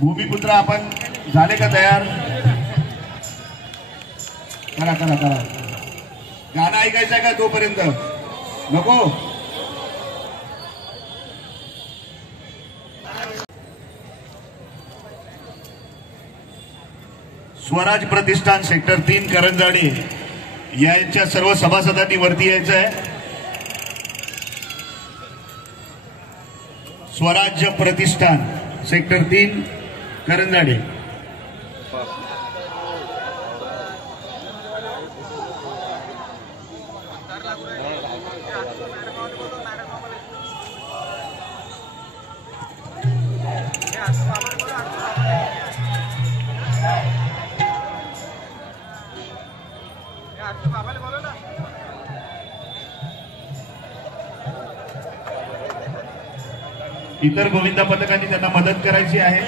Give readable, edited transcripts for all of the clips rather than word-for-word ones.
भूमिपुत्र आपण झाले का तयार? करा करा करा. गाणं ऐकायचं आहे का तोपर्यंत? नको. स्वराज प्रतिष्ठान सेक्टर 3 करंजाडे यांच्या सर्व सभासदांनी वरती यायचं आहे. स्वराज्य प्रतिष्ठान सेक्टर 3 करंजाडे. इतर गोविंदा पथकांनी त्यांना मदत करायची आहे.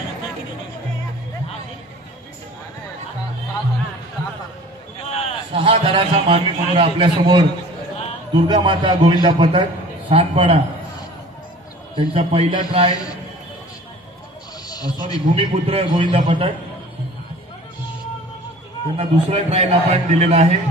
सहा धराचा मामी म्हणून आपल्या समोर दुर्गा माता गोविंदा पथक सातपाडा त्यांचा पहिला ट्रायल, सॉरी भूमिपुत्र गोविंदा पथक त्यांना दुसरा ट्रायल आपण दिलेला आहे.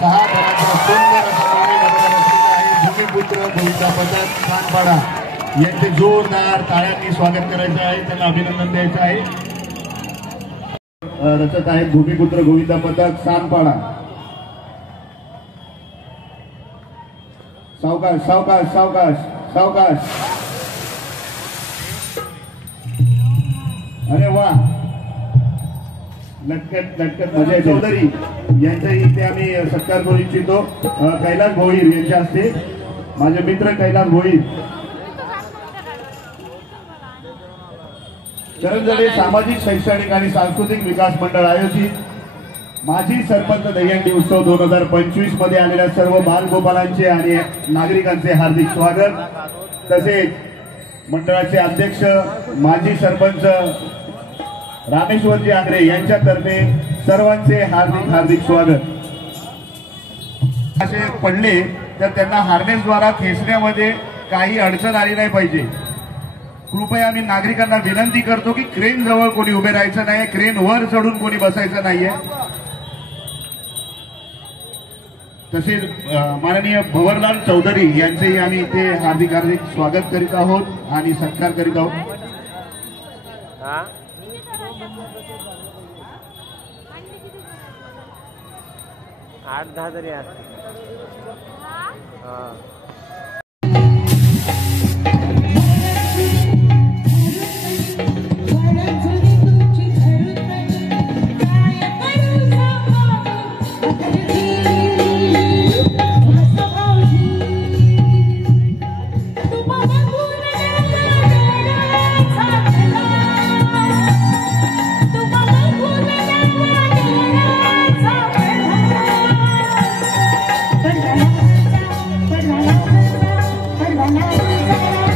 सहा धराचा सुंदर भूमिपुत्र गोविंदा पथक सानपाडा यांचे जोरदार टाळ्यांनी स्वागत करायचं आहे. त्यांना अभिनंदन द्यायचं आहे. रचत आहेत भूमिपुत्र गोविंदा पथक सानपाडा. सावकाश सावकाश सावकाश सावकाश. अरे वा, लटकत लटकत मजा येते. चौधरी यांचाही इथे आम्ही सत्कार करू इच्छितो. कैलास भोईर यांच्या हस्ते, माझे मित्र कैलास भोईर. करंजाडे सामाजिक शैक्षणिक आणि सांस्कृतिक विकास मंडळ आयोजित माजी सरपंच दहीहंडी उत्सव 2025 मध्ये आलेल्या सर्व बालगोपालांचे आणि नागरिकांचे हार्दिक स्वागत. तसेच मंडळाचे अध्यक्ष माजी सरपंच रामेश्वरजी आंग्रे यांच्यातर्फे सर्वांचे हार्दिक हार्दिक स्वागत. असे पडले तर त्यांना हार्नेसद्वारा खेचण्यामध्ये काही अडचण आली नाही पाहिजे. कृपया आम्ही नागरिकांना विनंती करतो की क्रेन जवळ कोणी उभे राहायचं नाही, क्रेन वर चढून कोणी बसायचं नाहीये. तसेच माननीय भवरलाल चौधरी यांचेही आम्ही इथे हार्दिक हार्दिक स्वागत करीत आहोत आणि सत्कार करीत आहोत. आठ 10 तरी असते. Bye.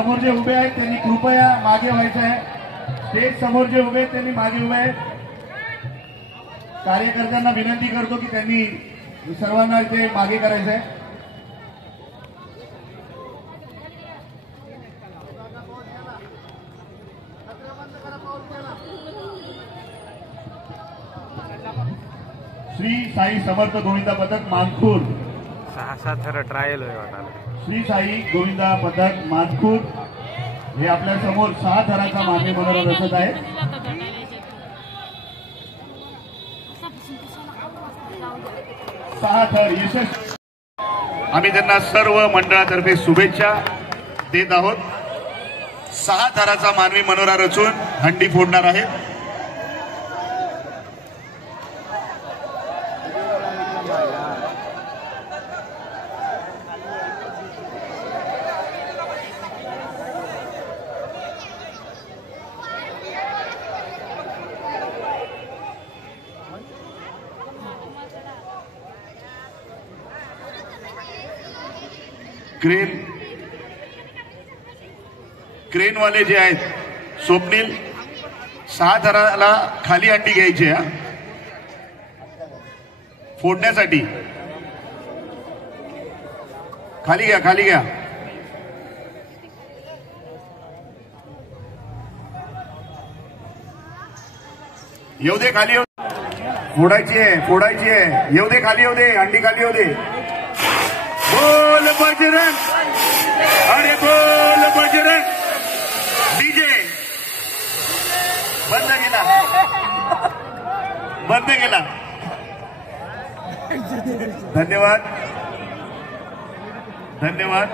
समोर जे उभे आहेत त्यांनी कृपया मागे व्हायचं आहे. स्टेज समोर जे उभे आहेत त्यांनी मागे उभे आहेत. कार्यकर्त्यांना विनंती करतो की त्यांनी सर्वांना इथे मागे करायचं आहे. श्री साई समर्थ गोविंदा पथक मानखूर. 6-7 थर ट्रायल होय वाटायला. श्री साई गोविंदा पथक मानखूर हे आपल्या समोर 6 थराचा मानवी मनोरथ रचत आहे. सहा थर यशस्वी. आम्ही त्यांना सर्व मंडळातर्फे शुभेच्छा देत आहोत. 6 थराचा मानवी मनोरा रचून हंडी फोडणार आहेत. क्रेनवाले जे आहेत स्वप्नील 6 थराला खाली हंडी घ्यायची आहे फोडण्यासाठी. खाली घ्या, खाली घ्या. येऊ दे खाली, येऊ. फोडायची आहे, फोडायची आहे. येऊ दे खाली, येऊ दे. हंडी खाली येऊ दे. बोल बजरंग, अरे बोल बजरंग. डीजे बंद केला, बंद केला. धन्यवाद, धन्यवाद.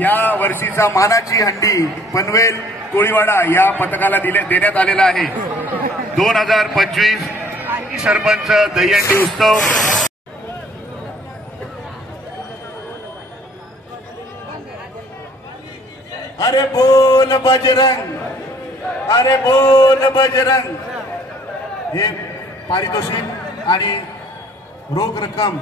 या वर्षीचा मानाची हंडी पनवेल कोळीवाडा या पथकाला देण्यात आलेला आहे. 2025 सरपंच दहीहंडी उत्सव. अरे बोल बजरंग, अरे बोल बजरंग. हे पारितोषिक आणि रोख रक्कम